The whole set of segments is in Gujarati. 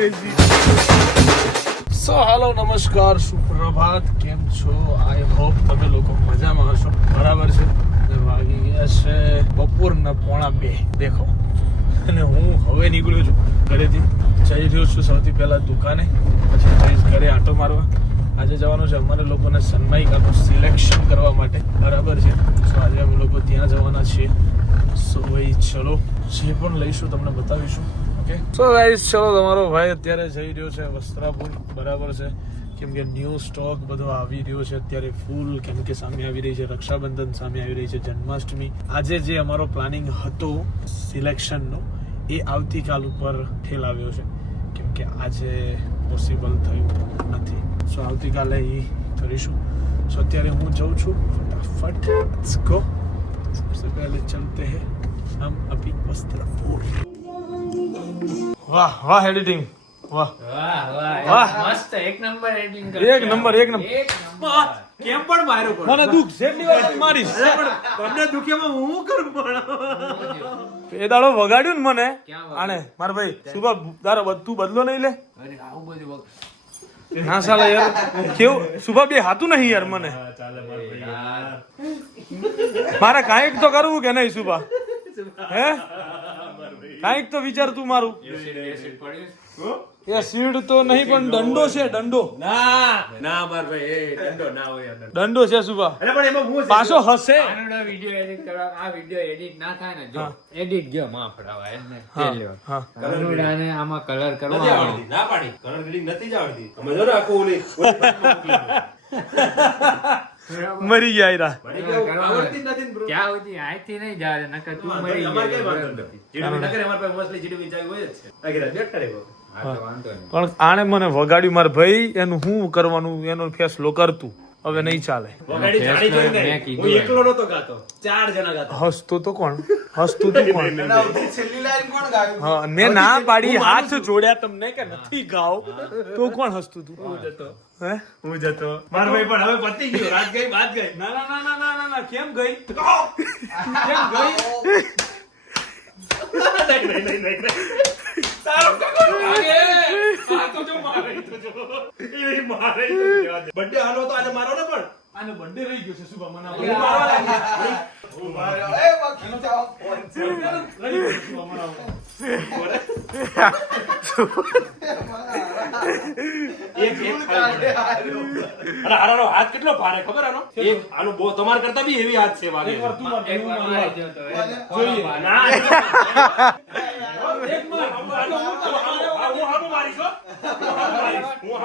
ક્રેઝી. સો હાલો, નમસ્કાર, સુપ્રભાત, કેમ છો? આઈ હોપ તમે લોકો મજામાં હશો. બરાબર છે. વાગી ગયા છે બપોરના 1:30. દેખો, અને હું હવે નીકળ્યો છું ઘરેથી. જઈ રહ્યો છું સૌથી પહેલા દુકાને, પછી જઈશ ઘરે આંટો મારવા. આજે જવાનું છે અમારે લોકોને સનમાઇકાનું સિલેક્શન કરવા માટે. બરાબર છે. સો આજે અમે લોકો ત્યાં જવાના છીએ. સો ભાઈ ચલો, જે પણ લઈશું તમને બતાવીશું. ઓકે, સો ગાઈસ ચલો, તમારો ભાઈ અત્યારે જઈ રહ્યો છે વસ્ત્રાપુર. બરાબર છે, કેમ કે ન્યૂ સ્ટોક બધો આવી રહ્યો છે અત્યારે ફૂલ. કેમ કે સામે આવી રહી છે રક્ષાબંધન, સામે આવી રહી છે જન્માષ્ટમી. આજે જે અમારો પ્લાનિંગ હતો સિલેક્શનનો, એ આવતીકાલ ઉપર ઠેલાવ્યો છે, કેમ કે આજે પોસિબલ થયું નથી. સો આવતીકાલે એ કરીશું. સો અત્યારે હું જઉં છું ફટાફટ. Let's go. सबसे पहले चलते हैं हम अभी वस्त्रापुर. वाह वाह एडिटिंग, वाह વાહ વાહ વાહ. મસ્ત એક નંબર એડિટિંગ એક નંબર, એક નંબર. કેમ પણ માર્યો પણ મને દુખ જેટલી વાર મારીશ. તમને દુખ્યામાં હું કરું પણ એ દાડો વગાડ્યું ને મને ક્યાં વગાડ્યું? આને મારા ભાઈ સુભા તારો બધું બદલો નહીં લે. અરે આવું બધું ના સાલા યાર, કેવું સુભા બે હાથું નહીં યાર મને. મારે કાંઈક તો કરવું કે નહીં સુભા? હે, કાંઈક તો વિચાર તું મારું. એસિડ પડ્યું એ સીડ તો નહીં, પણ દંડો છે, દંડો. ના ના માર ભાઈ એ દંડો ના હોય અંદર. દંડો છે સુભા. અરે પણ એમાં હું પાછો હસે. આનો વિડિયો એડિટ કરવા, આ વિડિયો એડિટ ના થાય ને, જો એડિટ ગયો માં ફડાવા એમને હા, તે લ્યો. હા. કલરને આમાં કલર કરવા નથી આવડતી, ના પાડી કલર ગ્રેડિંગ નથી જ આવડતી. તમે જો ને આખો ઓલી મરી ગયા યાર. મને કેવું આવડતી જ નથી ને bro. ક્યાં હોતી આઈથી નહીં જાય નકર તું મરી અમારે કઈ જાય. વાંધો નથી. જીડીપી નગર અમારે પાસે મોસ્ટલી જીડીપી ચાલુ હોય જ છે. આગળ બેઠા રહેવો. હા તો વાંધો નહીં. પણ આણે મને વગાડ્યું મારા ભાઈ. એનું શું કરવાનું, એનો ફેસલો કરતું. હવે નહીં ચાલે. વગાડી જાણી જોઈને મેં કીધું હું એમ. એકલો નતો ગાતો, 4 જણા ગાતા. હસતું તો કોણ? હસતું તો કોણ? હા, મેં ના પાડી, હાથ જોડ્યા તમને કે નથી ગાવ, તો કોણ હસતું તું? હે, હું જતો માર ભાઈ પણ હવે પતી ગયું. રાત ગઈ બાત ગઈ. ના ના ના ના ના ના ના, કેમ ગઈ? કેમ ગઈ? નહીં. તારો કકો આગે, આ તો જો મારે તો જો. એ મારે બર્થડે હાલો તો આજે મારો ને પણ આનો બર્થડે રહી ગયો છે સુભા મનાવવા. હું મારવા લાગી. હું મારવા રહી ગયો સુભા મનાવવા. અરે આનો હાથ કેટલો ભારે ખબર આનો? એક આનો બહુ તમાર કરતા બી હેવી હાથ છે વાગે. એકવાર તું માર, એક હું વાર મારવા. લઈ જતો એ. જોઈએ. ના એક માર. હું હામો મારીશ હો. હું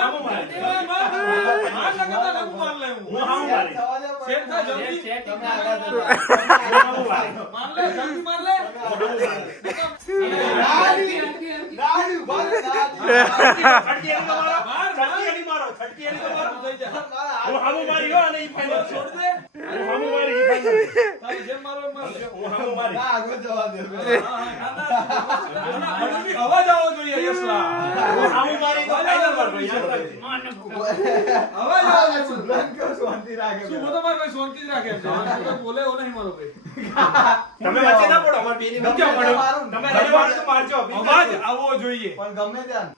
હામો મારીશ. શેર થા જલ્દી. સેટ ના આગળ માર લે, જલ્દી માર લે. છટકી એની તો મારો. છટકી એની મારો. છટકી એની તો મારો. હું હામો મારી હો અને ઈ ફાઈનલ છોડ દે. હું હામો મારી ઈ ફાઈનલ. તારી જેમ મારો એમ મારજો. હું હામો મારી. અવાજ આવવો જોઈએ યશલા. હું હામો મારી તો ફાઈનલ માર ભાઈ યાદ રાખજે. અવાજ આવવો જોઈએ. શું બધો મારો ભાઈ શાંતિ જ રાખે છે. તો બોલે એવો નહીં મારો ભાઈ. તમે વચ્ચે ના પડો. અમાર બેની વચ્ચે પડો. તમે રડી વાળો તો મારજો. અવાજ આવવો જોઈએ.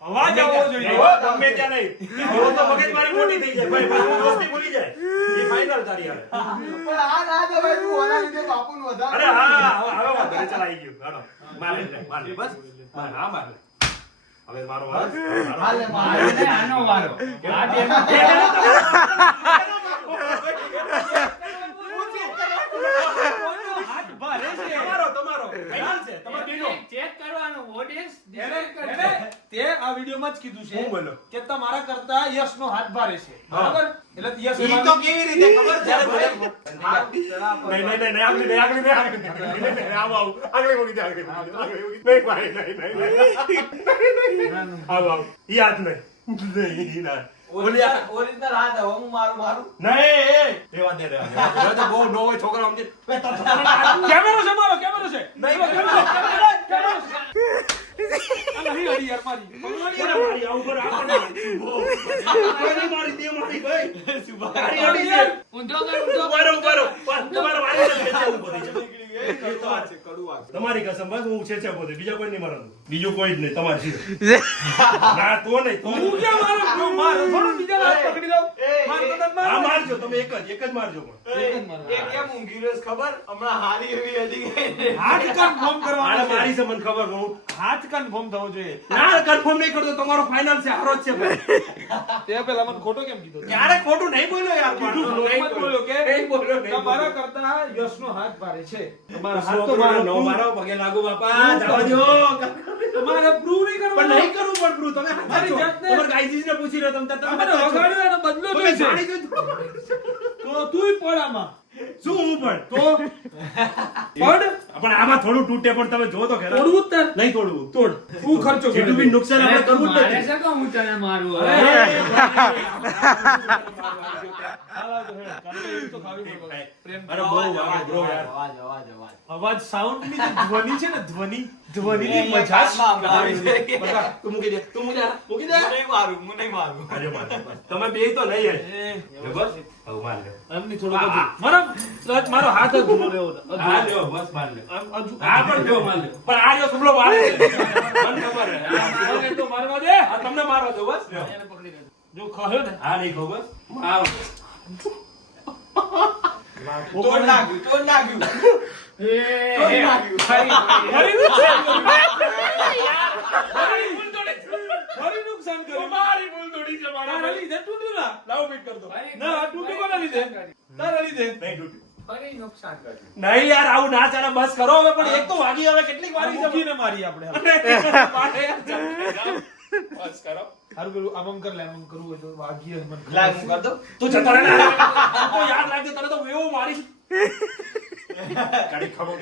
અવાજ આવવો જોઈએ. હો, ગમે ત્યાં નહીં. એવો તો મગજમારી મોટી થઈ જાય ભાઈ. પછી દોસ્તી ભૂલી જાય. એ ફાઈનલ તારી હારે. અરે હા હવે વાંધો નહીં. ચાલ આવી ગયું. હાલો. માર લે બસ. હા માર લે. હવે મારો વારો. આનો વારો. આ બે હાથ ભારે છે. તમારો ફાઈનલ છે. તમાર બેનો. ચેક કરવાનું ઓડિયન્સ એને તે આ વિડિયોમાં જ કીધું છે હું બોલો? કે તમારા કરતા યશનો હાથ ભારે છે. બરાબર? એટલે યશ ઈ તો કેવી રીતે ખબર છે નહીં આગળ આવો આગળ મૂકી દે આગળ નહીં ભાઈ નહીં આવો ઈ હાથ નહીં ના ઓરિજિનલ હાથ હવે હું મારું નહીં રેવા દે તો બહુ નો હોય છોકરા સમજે કેમેરો છે મારો, કેમેરો છે. નહીં કેમેરો છે. આ નહીં અડી યાર મારી કોને મારી? આવું કર, આ કોને મારી? કોને મારી? તે મારી ભાઈ. તારી અડી છે. ઊંધો કર, ઊંધો કર. ઉભા રહો. તમારે વાળી નથી છે ઉભો થઈ જાઓ. એ તો વાત છે, કડવું વાત. તમારી કસમ બસ હું છે પોતે, બીજા કોઈ નહીં મારવાનું. બીજું કોઈ જ નહીં તમારી ના તો નહીં તો હું ક્યાં મારું? જો મારો થોડો બીજા હાથ પકડી લઉં. માર તો તને હા માર. મારજો તમે, એક જ મારજો પણ. એ કેમ ઊંઘી રહ્યો છે ખબર? હમણાં હારી એવી અડી ગઈ. હાથ કન્ફર્મ આને કરવાનો છે. મારી છે મને ખબર, હું હાથ કન્ફર્મ થવો જોઈએ. ના કન્ફર્મ નહીં કરતો, તમારો ફાઇનલ છે, હારો જ છે ભાઈ. તે પેલા મને ખોટો કેમ કીધો? ક્યારે ખોટું નહીં બોલ્યો યાર, કીધું નહીં મત બોલ્યો કે નહીં બોલ્યો, નહીં તમારા બોલ્યો. કરતા યશનો હાથ ભારે છે. તમારા હાથ હાથ તો મારો નો proof. મારો પગે લાગુ બાપા, જવા દો. તમારે proof નહીં પણ કરવાનો. નહીં કરવું પણ proof. તમે મારી હાચો. જાતને- તમારા ગાયજીને પૂછી લો તમે તમે તમારે બધા છો. વગાડ્યો એનો બદલો તમે જોઈશે. જાણી જોઈને તો તુંય પડ આમાં. શું હું પણ તો પડ. પણ આમાં થોડું તૂટે પણ તમે જો તો ખરા. તોડવું જ તાર. નહીં તોડવું. તોડ. હું ખર્ચો જેટલું કરી બી નુકસાન આપણે કરવું જ મારે નથી. છે કે હું તને મારું અરે, હવે? હાલા તો હેડ. કારણ કે એક તો ખાવી પડે. પ્રેમ. અરે બહુ વાગે bro યાર. અવાજ. અવાજ સાઉન્ડ ની જે ધ્વનિ છે ને ધ્વનિની મજા જ બતા. તું મૂકી દે, તું મૂકી દે, મૂકી દે. હું નહીં મારું, હું નહીં મારું. અરે બસ. તમે બે તો નહીં યાર. એ, બસ હવે માર લે. એમની થોડું બધું. મારો હાથ જ ધૂળો રહ્યો હતો. હા લ્યો બસ માર લે. આમ હજુ- હા પણ જો માર લે. પણ આ જો સુબળો મારે છે. મને ખબર છે. આને તો મારવા દે. આ તમને મારવા દો બસ. લ્યો. એને પકડી લેજો. જો ખાયો ને હા નહીં કહું બસ. મારો. તોડ નાખ્યું, તોડ નાખ્યું. તોડ નાખ્યું. ફરી નુકસાન ફરી નુકસાન કર્યું. મારી ભૂલ થોડી છે મારા. તારા લીધે તૂટ્યું ના. લાવો બીટ કર દો. ના, આ તૂટ્યું કોના લીધે? તારા લીધે. નહીં તૂટ્યું. ફરી નુકસાન કર્યું. નહીં યાર આવું ના ચાલે, બસ કરો હવે. પણ એક તો વાગી હવે કેટલીક વારી છે. મૂકીને મારી આપણે હવે. મારે યાર જાઓ. બસ કરો. હારું પેલું આમ કરવું હોય તો વાગીએ મને ખબર લાવ, છે. હું કર દઉં? તું જતો રહે ને. તું તો યાદ રાખજે, તને તો એવો મારી. ગાડી ખમો,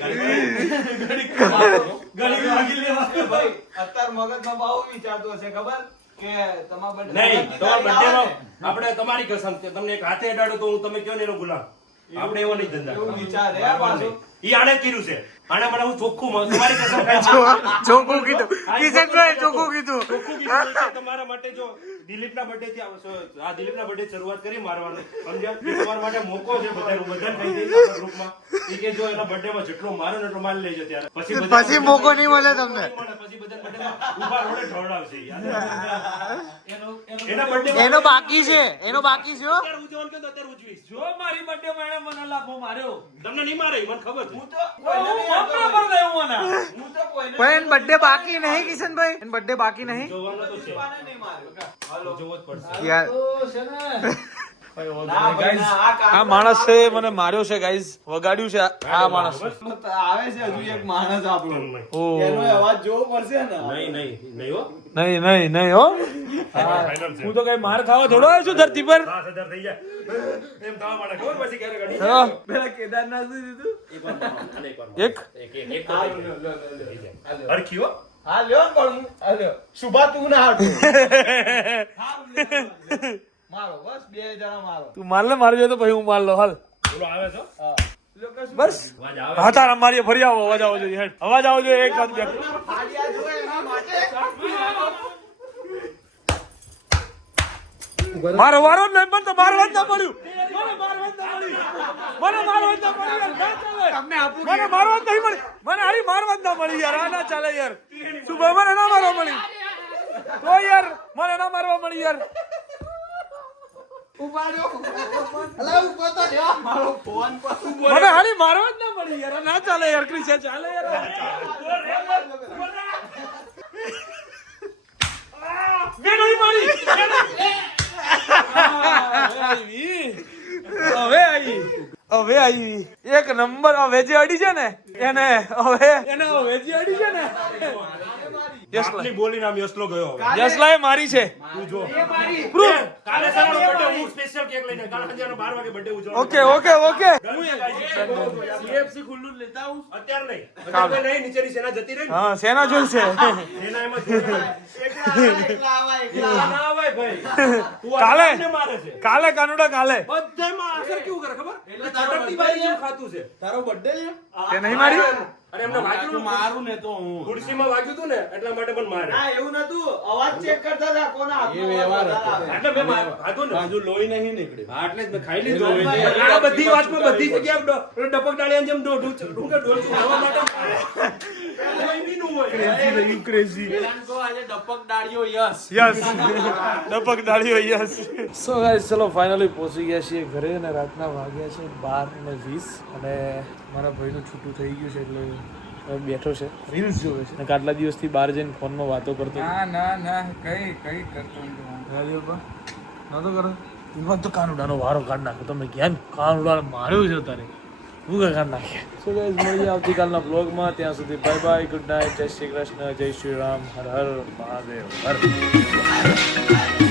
ગાડી વાગી લેવા. ભાઈ, અત્યારે મગજમાં બહુ વિચારતો હશે ખબર કે તમારા birthday નહીં માં તમારા પિતાજી આવે birthday માં આપણે તમારી કસમ છે, તમને એક હાથે અડાડો તો હું તમે કયો ને એનો ગુલામ. આપણે એવો નહીં ધંધા એવું કરવાનો. વિચાર હે પાછું. ઈ આણે જ કર્યું છે. આણે મને હું ચોખ્ખું તમારી કસમ ખાઈ છું. ચોખ્ખું કીધું કિશનભાઈ ચોખ્ખું કીધું ચોખ્ખું કીધું છે તમારા માટે. જો દિલીપના birthday થી આ દિલીપના birthday થી શરૂઆત કરી મારવાનું, સમજ્યા? એ તમારા માટે મોકો છે બધાને. હું બધાને કહી દઈશ આપણા ગ્રુપમાં. ઈ કે જો એના birthday માં જેટલો મારો ને એટલો મારી લેજો ત્યારે. પછી મોકો નહીં મળે તમને. નહીં મળે. પછી બધાને birthday માં ઊભા રોડે ઢોળાવશે. યાદ એનો એના birthday માં એનો બાકી છે એનો બાકી છે હો. અત્યારે ઉજવવાનું કહો તો અત્યારે ઉજવીશ. જો મારી birthday માં એણે મને લાફો માર્યો. તમને નહીં મારે, મને ખબર છે. હું તો તો કોઈને હું નહીં બપરા આપતો. પર દઉં આના. હું તો કોઈને પણ નહીં એન બર્થડે બાકી નહીં કિશનભાઈ એન બર્થડે બાકી નહીં જોવાનું તો છે. દીપાને નહીં માર્યો. હાલો. જોવો જ પડશે. યાર તો છે ને. ના ભાઈ, ના, આ કામ આ માણસે મને માર્યો છે ગાઈઝ, વગાડ્યું છે આ માણસ. બસ. આવે છે હજુ એક માણસ આપણો. ઓહ. એનો અવાજ જોવો પડશે ને. નહીં નહીં નહીં હો. નહીં હો. ફાઇનલ છે. હું તો કઈ માર ખાવા થોડો આવ્યો છું ધરતી પર. 10,000 થઈ જાય. એમ થવા માંડે. ખબર પછી ક્યારે ગાડી હા. પેલા કેદારનાથ શું દીધું? એક વાર મારવાનું. અને એક વાર મારવાનું. એક એક તો થઈ જાય. થઈ જાય. હરખી હો. હા લ્યો ને પણ હું હા લ્યો. શુભા તું ના હારતો. મારો બસ બે જણા મારો. તું માર લે, મારી જાય તો પછી હું માર લો હાલ. બોલો આવે છો? હા. લ્યો કે શું? બસ અવાજ આવે. હા તારા મારી ફરી આવો, અવાજ આવવો જોઈએ હેડ. અવાજ આવવો જોઈએ એક સાથે બેઠો. ફાડિયા જોવે એના માટે. મારો વારો જ નહીં, મને તો મારવા જ ના પડ્યું. મને મારવા જ ના પડ્યું. મને મારવા જ ના પડ્યું યાર. ના ચાલે. મને મારવા જ નહીં મળી. મને હારી મારવા જ ના મળી યાર. આ ના ચાલે યાર. શું ભાઈ, મને ના મારવા મળી. તો યાર મને ના મારવા મળી યાર. અલા ઉપર તો લ્યો. મારો ફોન પર મને હારી મારવા જ ના મળી યાર. આ ના ચાલે યાર. ક્રિસ ચાલે યાર. બે નહીં મારી. હવે આવી એક નંબર. હવે જે અડી છે ને એને હવે જે અડી છે ને આપની બોલીને આમ યસલો ગયો હવે. યશલાએ મારી છે. તું જો. પ્રૂફ. કાલે સવારે birthday હું સ્પેશિયલ કેક લઈને કાલે સાંજે 12 વાગે birthday ઉજવવાનો. ઓકે KFC ખુલ્લું જ લેતા આવું. અત્યારે નહીં. અત્યારે નહીં, નીચેની સેના જતી રહી ને. હા સેના જોઈ છે. સેના એમાં જોડે. એકલા આવા એકલા ના આવા. આવે ભાઈ. તું આ કાલે. આપણને મારે છે. કાલે કાનુડા કાલે બધાયમાં આખર કેવું કરે ખબર? ચટકતી બારી જેવું ખાતું છે. તારો બર્થડે છે? તે નહીં મારી. અને એમને વાગ્યું મારું ને તો હું ખુરશીમાં વાગ્યું હતું ને એટલા માટે પણ મારે ના એવું નતું અવાજ ચેક કરતા હતા કોના હાથમાં એ વ્યવહાર હતો. વધારે આવે. એટલે મેં ખાધું ને હજુ લોહી નહીં નીકળ્યું. હા, એટલે જ મેં ખાઈ લીધું આ બધી વાતમાં બધી જગ્યાએ ડપક ડાળિયા જેમ ડોલ ચૂડવા માટે કોઈ બી નું હોય ક્રેઝી પેલાને કહો આજે ડપક ડાળીઓ યસ યસ ડપક ડાળીઓ યસ સો ગાઈસ ચલો ફાઇનલી પહોંચી ગયા છીએ ઘરે અને રાતના વાગ્યા છે 12:20 અને મારા ભાઈનું છૂટું થઈ ગયું છે એટલે હવે બેઠો છે રીલ્સ જોવે છે અને આટલા દિવસથી બહાર જઈને ફોનમાં વાતો કરતો ના કઈ કરતો નતો કરો એમાં તો કાનુડાનો વારો કાઢ નાખ્યો તમે ક્યાં કાનુડા માર્યો છે તારે હું કાઢ નાખ્યા સો ગાઈસ મળીએ આવતીકાલના બ્લોગમાં ત્યાં સુધી બાય બાય ગુડ નાઇટ જય શ્રી કૃષ્ણ જય શ્રી રામ હર હર મહાદેવ હર